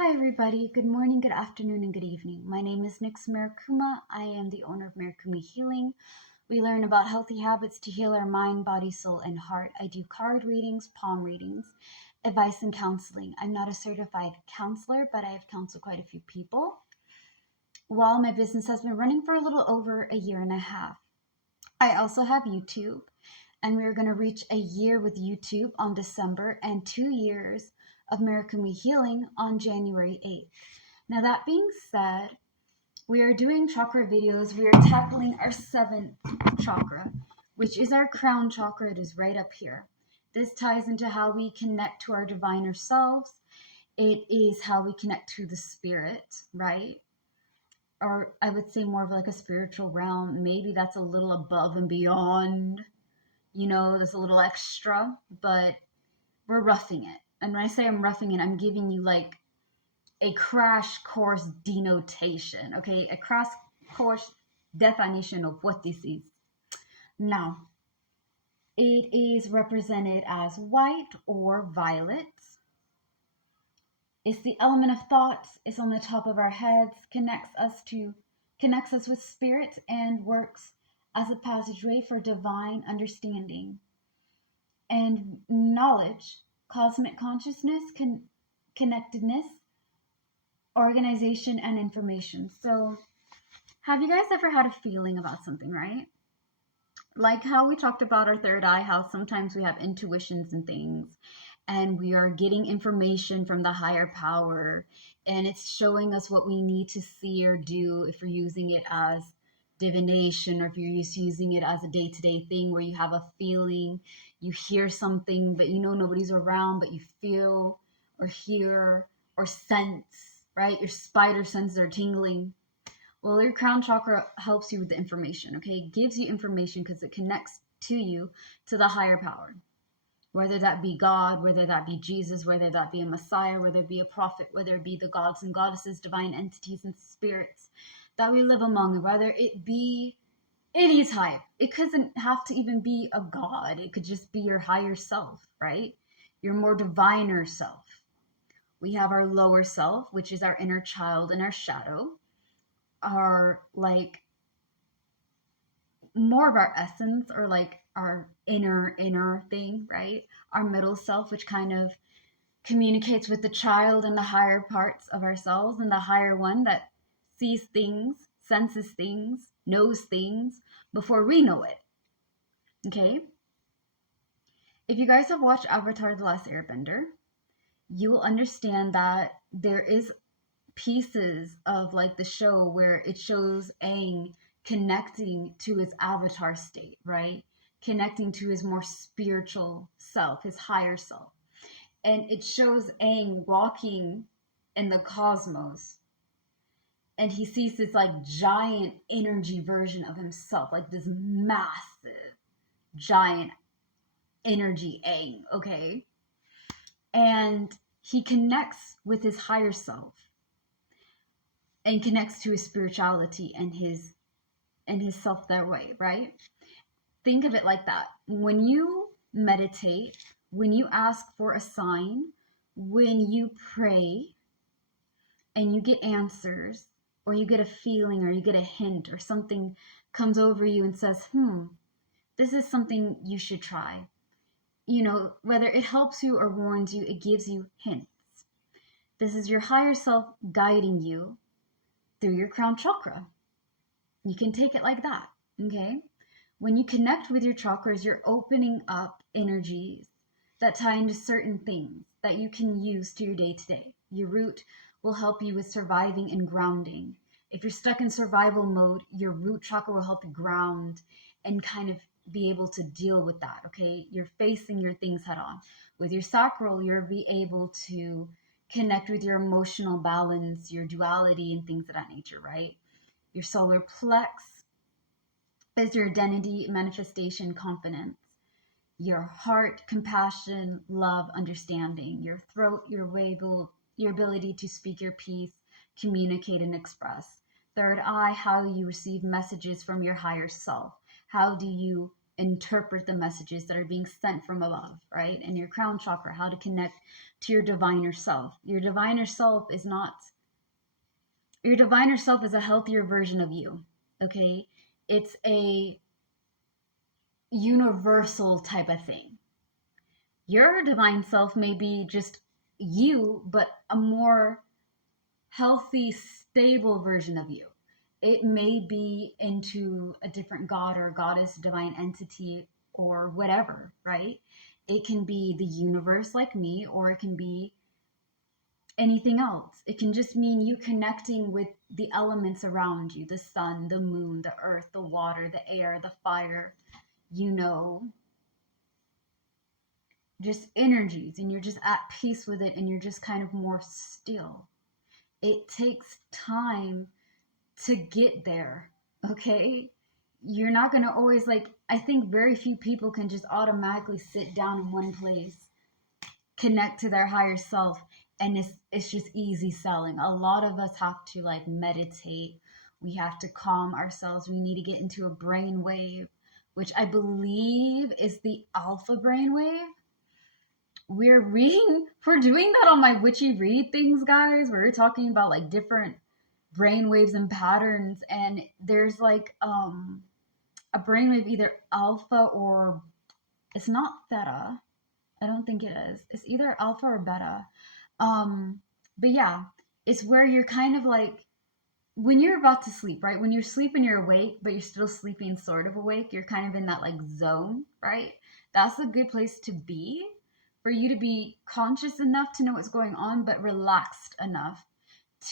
Hi, everybody. Good morning, good afternoon, and good evening. My name is Nix Marikuma. I am the owner of Marikuma Healing. We learn about healthy habits to heal our mind, body, soul, and heart. I do card readings, palm readings, advice, and counseling. I'm not a certified counselor, but I have counseled quite a few people. While my business has been running for a little over a year and a half. I also have YouTube, and we're going to reach a year with YouTube on December and 2 years of Marikuma Healing on January 8th. Now, that being said, we are doing chakra videos. We are tackling our seventh chakra, which is our crown chakra. It is right up here. This ties into how we connect to our diviner selves. It is how we connect to the spirit, right? Or I would say more of like a spiritual realm. Maybe that's a little above and beyond, that's a little extra, but we're roughing it. And when I say I'm roughing it, I'm giving you like a crash course denotation, okay? A crash course definition of what this is. Now, it is represented as white or violet. It's the element of thought. It's on the top of our heads, connects us with spirit, and works as a passageway for divine understanding and knowledge, cosmic consciousness, connectedness, organization, and information. So, have you guys ever had a feeling about something, right? Like how we talked about our third eye, how sometimes we have intuitions and things, and we are getting information from the higher power, and it's showing us what we need to see or do if you're using it as divination, or if you're just using it as a day-to-day thing where you have a feeling, you hear something, but nobody's around, but you feel or hear or sense, right? Your spider senses are tingling. Well, your crown chakra helps you with the information, okay? It gives you information because it connects to you to the higher power. Whether that be God, whether that be Jesus, whether that be a Messiah, whether it be a prophet, whether it be the gods and goddesses, divine entities and spirits that we live among, whether it be any type. It doesn't have to even be a god. It could just be your higher self, right? Your more diviner self. We have our lower self, which is our inner child and our shadow. Are like more of our essence, or like our inner thing, right? Our middle self, which kind of communicates with the child and the higher parts of ourselves, and the higher one that sees things, senses things, knows things before we know it. Okay? If you guys have watched Avatar: The Last Airbender, you will understand that there is pieces of like the show where it shows Aang connecting to his avatar state, right? Connecting to his more spiritual self, his higher self. And it shows Aang walking in the cosmos, and he sees this like giant energy version of himself, like this massive giant energy Aang, okay? And he connects with his higher self and connects to his spirituality and his self that way, right? Think of it like that. When you meditate, when you ask for a sign, when you pray and you get answers, or you get a feeling, or you get a hint, or something comes over you and says, this is something you should try. Whether it helps you or warns you, it gives you hints. This is your higher self guiding you through your crown chakra. You can take it like that, okay? When you connect with your chakras, you're opening up energies that tie into certain things that you can use to your day-to-day. Your root will help you with surviving and grounding. If you're stuck in survival mode, your root chakra will help you ground and kind of be able to deal with that, okay? You're facing your things head on. With your sacral, you'll be able to connect with your emotional balance, your duality, and things of that nature, right? Your solar plex is your identity, manifestation, confidence. Your heart, compassion, love, understanding. Your throat, your ability to speak your piece, communicate, and express. Third eye, how you receive messages from your higher self. How do you interpret the messages that are being sent from above, right? And your crown chakra, how to connect to your diviner self. Your diviner self is not, your diviner self is a healthier version of you, okay? It's a universal type of thing. Your divine self may be just you, but a more healthy, stable version of you. It may be into a different god or goddess, divine entity, or whatever, right? It can be the universe like me, or it can be anything else. It can just mean you connecting with the elements around you, the sun, the moon, the earth, the water, the air, the fire, you know, just energies, and you're just at peace with it, and you're just kind of more still. It takes time to get there, okay? You're not going to always, like, I think very few people can just automatically sit down in one place, connect to their higher self, and it's just easy selling. A lot of us have to, like, meditate. We have to calm ourselves. We need to get into a brain wave, which I believe is the alpha brain wave. We're doing that on my witchy read things, guys, where we're talking about, like, different brainwaves and patterns, and there's like a brainwave, either alpha or it's not theta. I don't think it is. It's either alpha or beta. But yeah, it's where you're kind of like, when you're about to sleep, right? When you're sleeping, you're awake, but you're still sleeping sort of awake. You're kind of in that, like, zone, right? That's a good place to be, for you to be conscious enough to know what's going on, but relaxed enough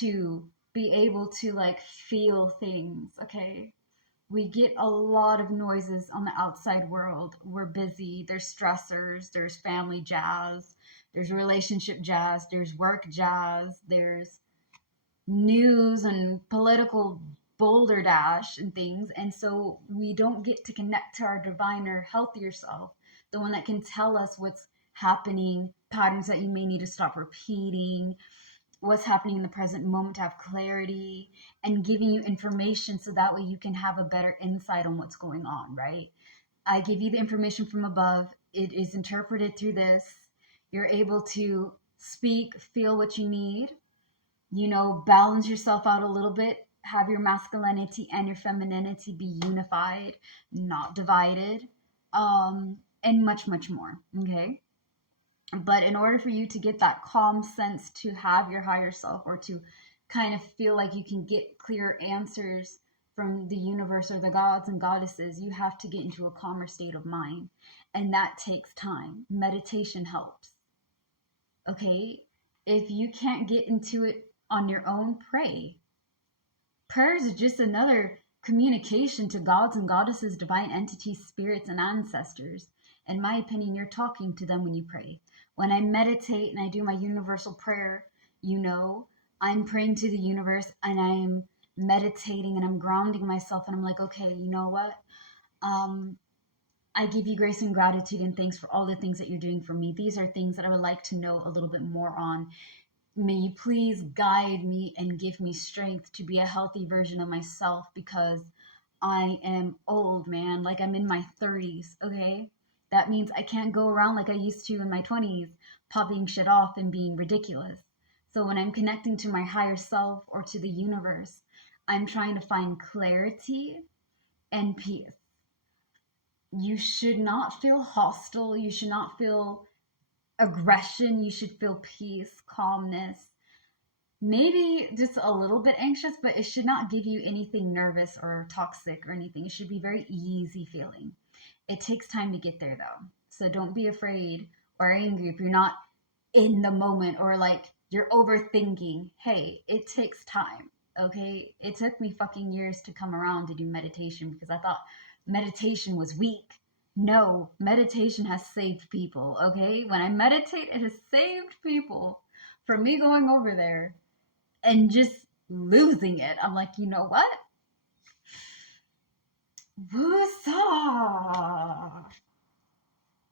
to be able to, like, feel things, okay? We get a lot of noises on the outside world. We're busy. There's stressors. There's family jazz. There's relationship jazz. There's work jazz. There's news and political boulder dash and things. And so we don't get to connect to our diviner, healthier self, the one that can tell us what's happening, patterns that you may need to stop repeating, what's happening in the present moment to have clarity, and giving you information so that way you can have a better insight on what's going on, right? I give you the information from above. It is interpreted through this. You're able to speak, feel what you need, you know, balance yourself out a little bit, have your masculinity and your femininity be unified, not divided, and much, much more, okay? But in order for you to get that calm sense to have your higher self, or to kind of feel like you can get clear answers from the universe or the gods and goddesses, you have to get into a calmer state of mind. And that takes time. Meditation helps. Okay? If you can't get into it on your own, pray. Prayers is just another communication to gods and goddesses, divine entities, spirits, and ancestors. In my opinion, you're talking to them when you pray. When I meditate and I do my universal prayer, you know, I'm praying to the universe, and I'm meditating, and I'm grounding myself, and I'm like, okay, you know what? I give you grace and gratitude and thanks for all the things that you're doing for me. These are things that I would like to know a little bit more on. May you please guide me and give me strength to be a healthy version of myself, because I am old, man. Like, I'm in my 30s, okay? That means I can't go around like I used to in my 20s, popping shit off and being ridiculous. So when I'm connecting to my higher self or to the universe, I'm trying to find clarity and peace. You should not feel hostile. You should not feel aggression. You should feel peace, calmness, maybe just a little bit anxious, but it should not give you anything nervous or toxic or anything. It should be very easy feeling. It takes time to get there, though. So don't be afraid or angry if you're not in the moment, or like you're overthinking. Hey, it takes time, okay? It took me fucking years to come around to do meditation, because I thought meditation was weak. No, meditation has saved people, okay? When I meditate, it has saved people from me going over there and just losing it. I'm like, you know what? Woosah!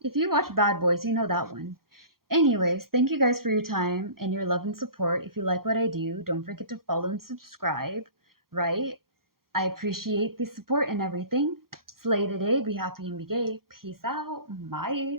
If you watch Bad Boys, you know that one. Anyways, thank you guys for your time and your love and support. If you like what I do, don't forget to follow and subscribe, right? I appreciate the support and everything. Slay today, be happy and be gay. Peace out. Bye.